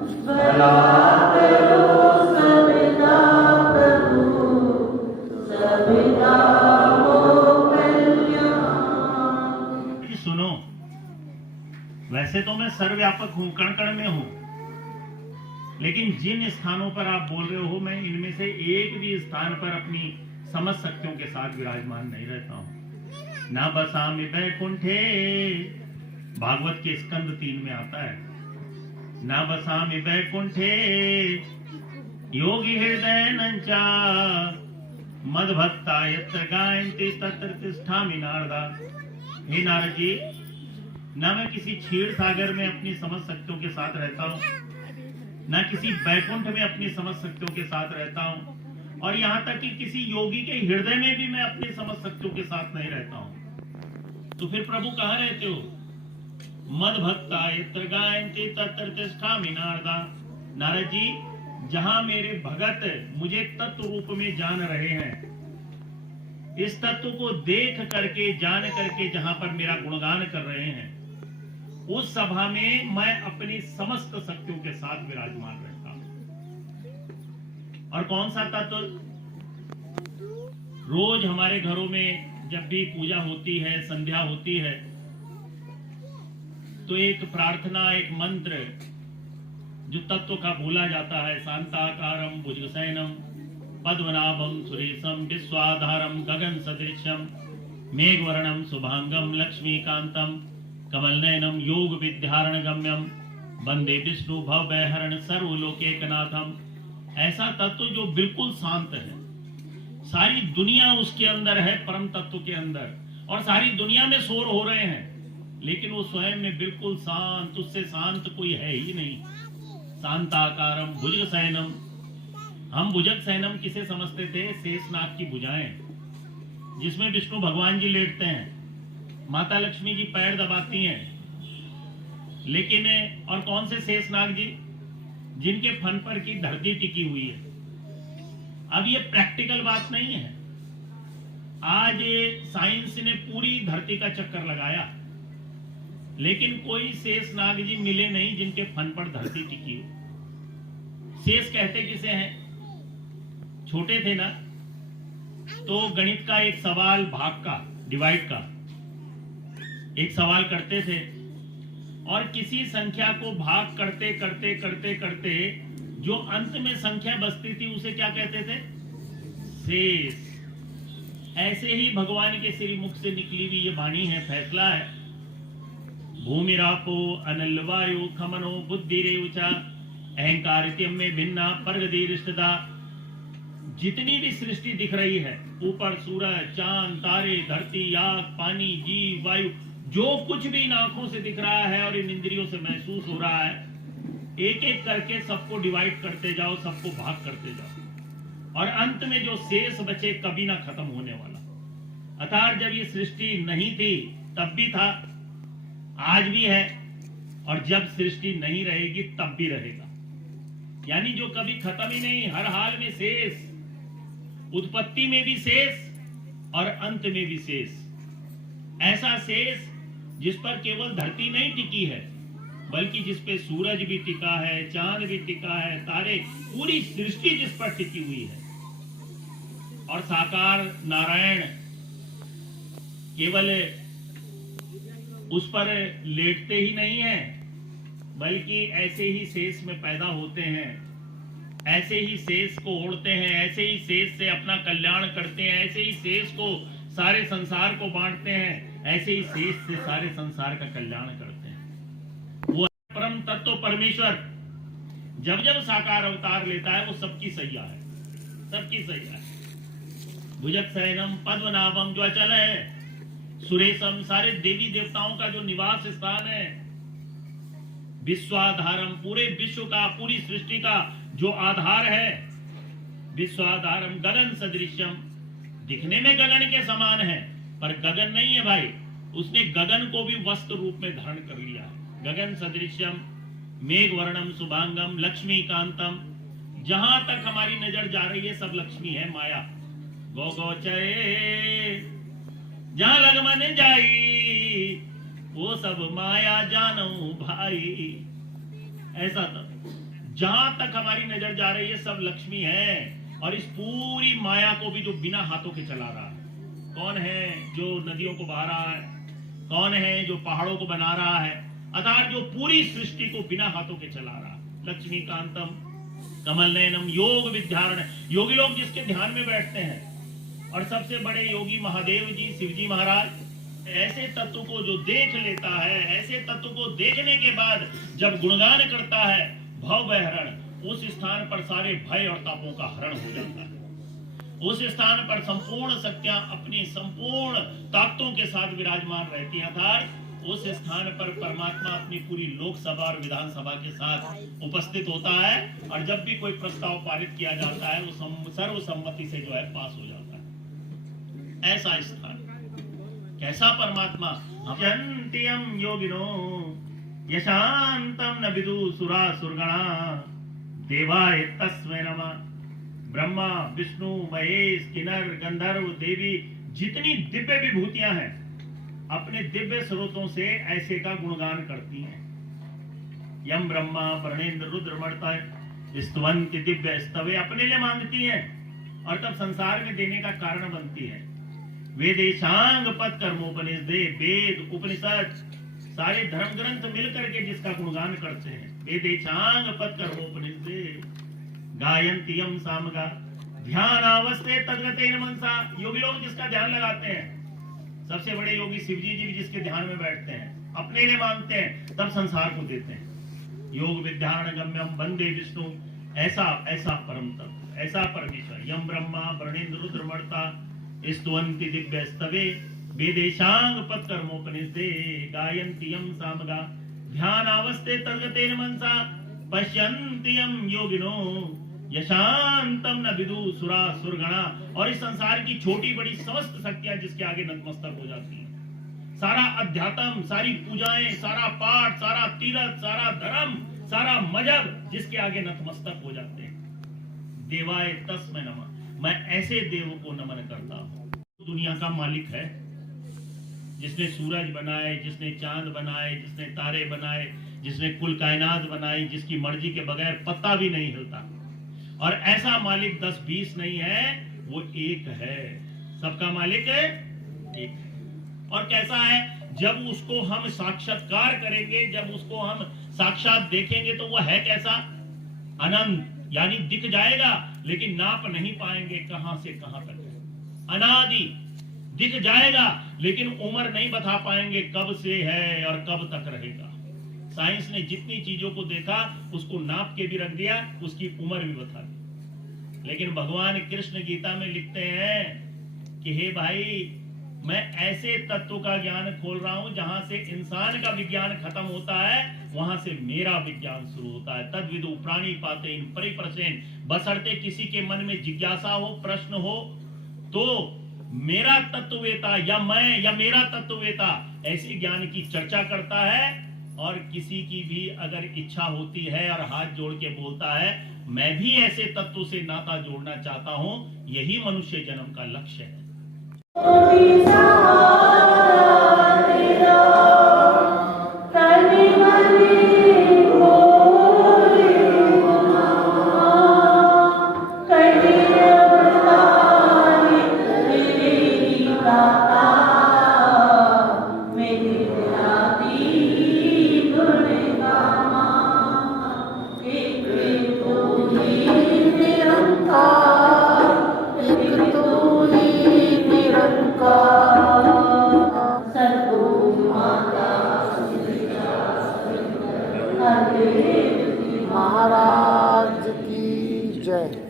भला करो सविता प्रभु, सविता हो कल्याण। सुनो, वैसे तो मैं सर्वव्यापक हूं, कण कण में हूं, लेकिन जिन स्थानों पर आप बोल रहे हो, मैं इनमें से एक भी स्थान पर अपनी समझ शक्तियों के साथ विराजमान नहीं रहता हूं। ना बसामि बैकुंठे, भागवत के स्कंद 3 में आता है, ना बसामि बैकुंठे योगी हृदय नंचा मदभक्ता यत्र गायन्ति तत्र तिष्ठामि नारदा। हे नारद जी, ना मैं किसी क्षीर सागर में अपनी समझ शक्तियों के साथ रहता हूं, ना किसी बैकुंठ में अपनी समझ शक्तियों के साथ रहता हूं, और यहां तक कि किसी योगी के हृदय में भी मैं अपनी समझ शक्तियों के साथ नहीं रहता हूं। तो फिर प्रभु कहां रहते हो? मद भक्ता यत्र गायन्ति तत्र तिष्ठामि नारदा। नारद जी, जहां मेरे भगत मुझे तत्व रूप में जान रहे हैं, इस तत्व को देख करके जान करके जहां पर मेरा गुणगान कर रहे हैं, उस सभा में मैं अपनी समस्त शक्तियों के साथ विराजमान रहता हूं। और कौन सा तत्व? रोज हमारे घरों में जब भी पूजा होती है, संध्या होती है, तो एक प्रार्थना, एक मंत्र जो तत्व का बोला जाता है, शांताकारं भुजगशयनं पद्मनाभं सुरेशं विश्वाधारं गगन सदृशं मेघवर्णं शुभांगं लक्ष्मीकांतं कमलनयनं योग विद्यारण गम्यं वंदे विष्णु भवभयहरण सर्वलोकैकनाथम। ऐसा तत्व जो बिल्कुल शांत है, सारी दुनिया उसके अंदर है, परम तत्व के अंदर, और सारी दुनिया में शोर हो रहे हैं, लेकिन वो स्वयं में बिल्कुल शांत, उससे शांत कोई है ही नहीं। शांताकारम भुजगशयनम। हम भुजगशयनम किसे समझते थे? शेषनाग की भुजाएं, जिसमें विष्णु भगवान जी लेटते हैं, माता लक्ष्मी जी पैर दबाती हैं, लेकिन और कौन से शेषनाग जी? जिनके फन पर की धरती टिकी हुई है। अब ये प्रैक्टिकल बात नहीं है। आज साइंस ने पूरी धरती का चक्कर लगाया, लेकिन कोई शेषनाग जी मिले नहीं जिनके फन पर धरती टिकी हो। शेष कहते किसे हैं? छोटे थे ना, तो गणित का एक सवाल, भाग का, डिवाइड का एक सवाल करते थे, और किसी संख्या को भाग करते करते करते करते जो अंत में संख्या बचती थी, उसे क्या कहते थे? शेष। ऐसे ही भगवान के श्री मुख से निकली हुई ये वाणी है, फैसला है। भूमिरापो अनल वायु खमनो बुद्धिरेवचा अहंकारित्यम में भिन्ना परगतिरिष्टता। जितनी भी सृष्टि दिख रही है, ऊपर सूरज, चांद, तारे, धरती, आग, पानी, जीव, वायु, जो कुछ भी इन आंखों से दिख रहा है और इन इंद्रियों से महसूस हो रहा है, एक एक करके सबको डिवाइड करते जाओ, सबको भाग करते जाओ, और अंत में जो शेष बचे कभी ना खत्म होने वाला। अर्थात जब ये सृष्टि नहीं थी तब भी था, आज भी है, और जब सृष्टि नहीं रहेगी तब भी रहेगा। यानी जो कभी खत्म ही नहीं, हर हाल में शेष, उत्पत्ति में भी शेष और अंत में भी शेष। ऐसा शेष जिस पर केवल धरती नहीं टिकी है, बल्कि जिस पे सूरज भी टिका है, चांद भी टिका है, तारे, पूरी सृष्टि जिस पर टिकी हुई है। और साकार नारायण केवल उस पर लेटते ही नहीं है, बल्कि ऐसे ही शेष में पैदा होते हैं, ऐसे ही शेष को ओढ़ते हैं, ऐसे ही शेष से अपना कल्याण करते हैं, ऐसे ही शेष को सारे संसार को बांटते हैं, ऐसे ही शेष से सारे संसार का कल्याण करते हैं। वो परम तत्व परमेश्वर जब जब साकार अवतार लेता है, वो सबकी सैया है, सबकी सैया है। भुजगशयनम पद्मनाभम, जो अचल है, सुरेशम, सारे देवी देवताओं का जो निवास स्थान है, विश्वाधारम, पूरे विश्व का, पूरी सृष्टि का जो आधार है, विश्वाधारम गगन सदृश्यम, दिखने में गगन के समान है, पर गगन नहीं है भाई, उसने गगन को भी वस्त्र रूप में धारण कर लिया है। गगन सदृश्यम मेघवर्णम शुभांगम लक्ष्मीकांतम। जहां तक हमारी नजर जा रही है सब लक्ष्मी है, माया। गौ गौचय जहां लग मन जाई, वो सब माया जानू भाई। ऐसा था। जहां तक हमारी नजर जा रही है सब लक्ष्मी है, और इस पूरी माया को भी जो बिना हाथों के चला रहा है, कौन है जो नदियों को बहा रहा है, कौन है जो पहाड़ों को बना रहा है, अर्थात जो पूरी सृष्टि को बिना हाथों के चला रहा है। लक्ष्मी कांतम कमल नयनम योग विद्यारण, योगी लोग जिसके ध्यान में बैठते हैं, और सबसे बड़े योगी महादेव जी, शिव जी महाराज, ऐसे तत्व को जो देख लेता है, ऐसे तत्व को देखने के बाद जब गुणगान करता है, भव बहरण, उस स्थान पर सारे भय और तापों का हरण हो जाता है। उस स्थान पर संपूर्ण शक्तियां अपनी संपूर्ण ताकतों के साथ विराजमान रहती हैं। अर्थात उस स्थान पर परमात्मा अपनी पूरी लोकसभा और विधानसभा के साथ उपस्थित होता है, और जब भी कोई प्रस्ताव पारित किया जाता है वो सर्वसम्मति से जो है पास हो जाता है। ऐसा स्थान, कैसा परमात्मा। अत्यंतियम योगिनो यशांतम न विदु सुरा सुरगणा देवाय तस्मै नमः। ब्रह्मा विष्णु महेश किन्नर गंधर्व देवी जितनी दिव्य विभूतियां हैं अपने दिव्य स्रोतों से ऐसे का गुणगान करती हैं। यम ब्रह्मा वर्णेन्द्र रुद्र मर्ता स्तवंति दिव्य स्तवे, अपने लिए मांगती हैं और तब संसार में देने का कारण बनती है। वेदेशांग पद कर्मोपनिषद, वेद उपनिषद सारे धर्म ग्रंथ मिलकर के जिसका गुणगान करते हैं। वेदेशांग पद कर्मोपनिषद गायन्ति यम सामगा ध्यानावस्थे तद्गतेन मनसा, योगी लोग जिसका ध्यान लगाते हैं। सबसे बड़े योगी शिवजी जी भी जिसके ध्यान में बैठते हैं, अपने लिए मांगते हैं, तब संसार को देते हैं। योग विद्यारण गम्यम वंदे विष्णु, ऐसा ऐसा परम तत्व, ऐसा परमेश्वर। यम ब्रह्मा वर्णेन्द्र रुद्र मर्ता स्तुवन्ति दिव्य स्तवे, वेदेशांग पद कर्मोपनिषदे गायन्ति यम सामगा ध्यानावस्थे तद्गतेन मनसा पश्यन्ति यम योगिनो यशांतम न विदु सुरा सुरगणा। और इस संसार की छोटी बड़ी समस्त शक्तियां जिसके आगे नतमस्तक हो जाती हैं। सारा अध्यात्म, सारी पूजाएं, सारा पाठ, सारा तीर्थ, सारा धर्म, सारा मजहब जिसके आगे नतमस्तक हो जाते हैं। देवाय तस्मै नमः, मैं ऐसे देव को नमन करता हूँ। दुनिया का मालिक है, जिसने सूरज बनाए, जिसने चांद बनाए, जिसने तारे बनाए, जिसने कुल कायनात बनाई, जिसकी मर्जी के बगैर पत्ता भी नहीं हिलता। और ऐसा मालिक 10-20 नहीं है, वो एक है। सबका मालिक है एक है। और कैसा है, जब उसको हम साक्षात्कार करेंगे, जब उसको हम साक्षात देखेंगे, तो वो है कैसा? अनंत, यानी दिख जाएगा लेकिन नाप नहीं पाएंगे कहां से कहां तक है। अनादि, दिख जाएगा लेकिन उम्र नहीं बता पाएंगे कब से है और कब तक रहेगा। साइंस ने जितनी चीजों को देखा उसको नाप के भी रख दिया, उसकी उम्र भी बता दी। लेकिन भगवान कृष्ण गीता में लिखते हैं कि हे भाई, मैं ऐसे तत्व का ज्ञान खोल रहा हूं जहां से इंसान का विज्ञान खत्म होता है, वहां से मेरा विज्ञान शुरू होता है। तद्विदु प्राणी पाते इन परिप्रसेन, बशर्ते किसी के मन में जिज्ञासा हो, प्रश्न हो, तो मेरा तत्ववेता या मैं या मेरा तत्ववेता ऐसे ज्ञान की चर्चा करता है। और किसी की भी अगर इच्छा होती है और हाथ जोड़ के बोलता है मैं भी ऐसे तत्व से नाता जोड़ना चाहता हूं, यही मनुष्य जन्म का लक्ष्य है। महाराज की जय।